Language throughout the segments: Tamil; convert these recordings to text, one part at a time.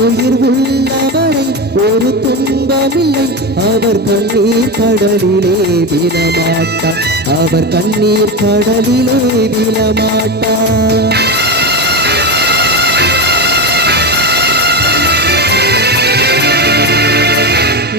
உயிர் உள்ளவரை ஒரு துன்பமில்லை. அவர் கண்ணீர் கடலிலே விழமாட்டார். அவர் கண்ணீர் கடலிலே விழமாட்டார்.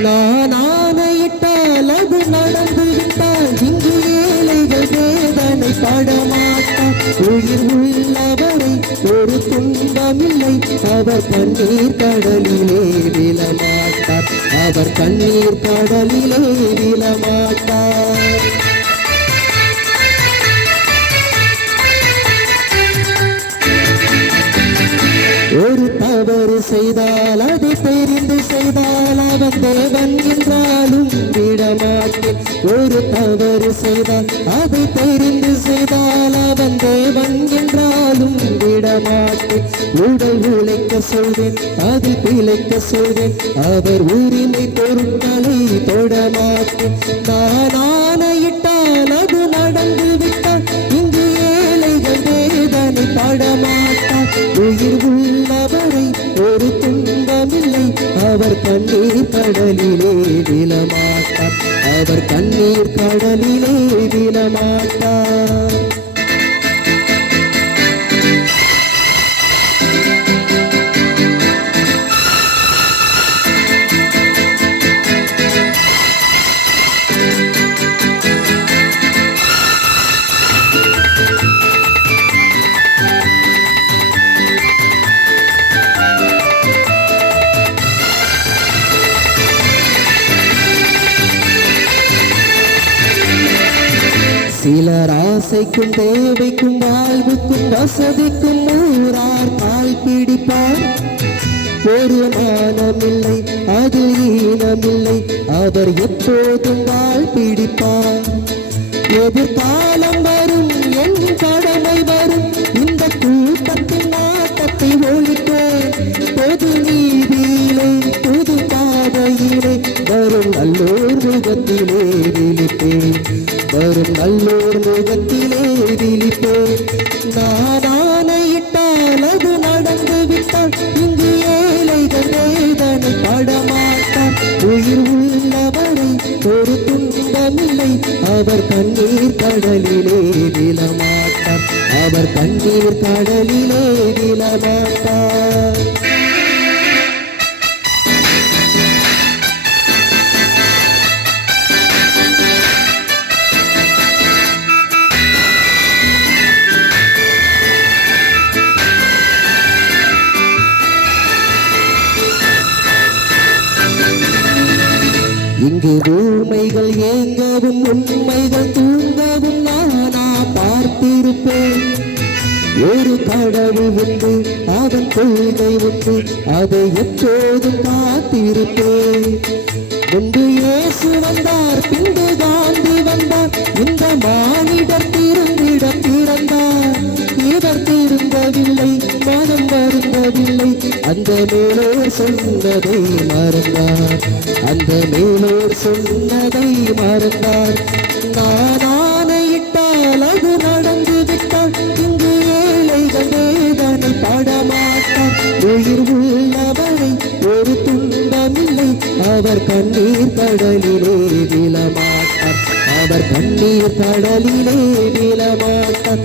நான் ஆணையிட்டால் அது நடந்து விட்டால் இங்கு ஏழைகள் வேதனை படமாட்டார். உயிர் உள்ளவரை ஒரு துன்பமில்லை. அவர் கண்ணீர் கடலிலே விழமாட்டார். அவர் கண்ணீர் கடலிலே விழமாட்டார். ஒரு தவறு செய்தால் அதை தெரிந்து செய்தால் அவன் தேவன் என்றாலும் விடமாட்டேன். ஒரு தவறு செய்தால் அதை தெரிந்து செய்தால் அவன் தேவன் என்றாலும் விடமாட்டேன். உடல் உழைக்க சொல்வேன், அதில் பிழைக்க சொல்வேன். அவர் உரிமை பொருட்களை தொடமாட்டேன். நான் ஆணையிட்டால் அது நடந்து விட்டால் இங்கு ஏழைகள் வேதனை படமாட்டார். உயிர் உள்ளவரை ஒரு துன்பமில்லை. அவர் கண்ணீர் கடலிலே விழமாட்டார். அவர் கண்ணீர் கடலிலே விழமாட்டார். சிலர் ஆசைக்கும் தேவைக்கும் வாழ்வுக்கும் வசதிக்கும் ஊரார் கால் பிடிப்பார். ஒரு மானமில்லை, அதில் ஈனமில்லை. அவர் எப்போதும் வாழ் பிடிப்பார். எதிர்காலம் வரும், என் கடமை வரும். இந்த கூட்டத்தின் நாட்டத்தை ஒழிப்பேன். பொது நீதியிலே புது பாதையிலே வரும் நல்லோர் முகத்திலே விழிப்பேன். வரும் நல்லோர் முகத்திலே விழிப்பேன். நான் ஆணையிட்டால் அது நடந்து விட்டால் இங்கு ஏழைகள் வேதனை படமாட்டார். உயிர் உள்ளவரை ஒரு துன்பமில்லை. அவர் கண்ணீர் கடலிலே விழமாட்டார். அவர் கண்ணீர் கடலிலே விழமாட்டார். இங்கு ஊமைகள் ஏங்கவும் உண்மைகள் தூங்கவும் நானா பார்த்திருப்பேன். ஒரு கடவுள் உண்டு, அவன் கொள்கை உண்டு, அதை எப்போதும் காத்திருப்பேன். முன்பு இயேசு வந்தார், பின்பு காந்தி வந்தார். இந்த மானிடர் திருந்திட பிறந்தார். இவர் திருந்தவில்லை, மனம் வருந்தவில்லை. அந்த மேலோர் சொன்னதை மறந்தார். அந்த மேலோர் சொன்னதை மறந்தார். நான் ஆணையிட்டால் அது நடந்து விட்டால் இங்கு ஏழைகள் வேதனை படமாட்டார். உயிர் உள்ளவரை ஒரு துன்பமில்லை. அவர் கண்ணீர் கடலிலே விழமாட்டார். அவர் கண்ணீர் கடலிலே விழமாட்டார்.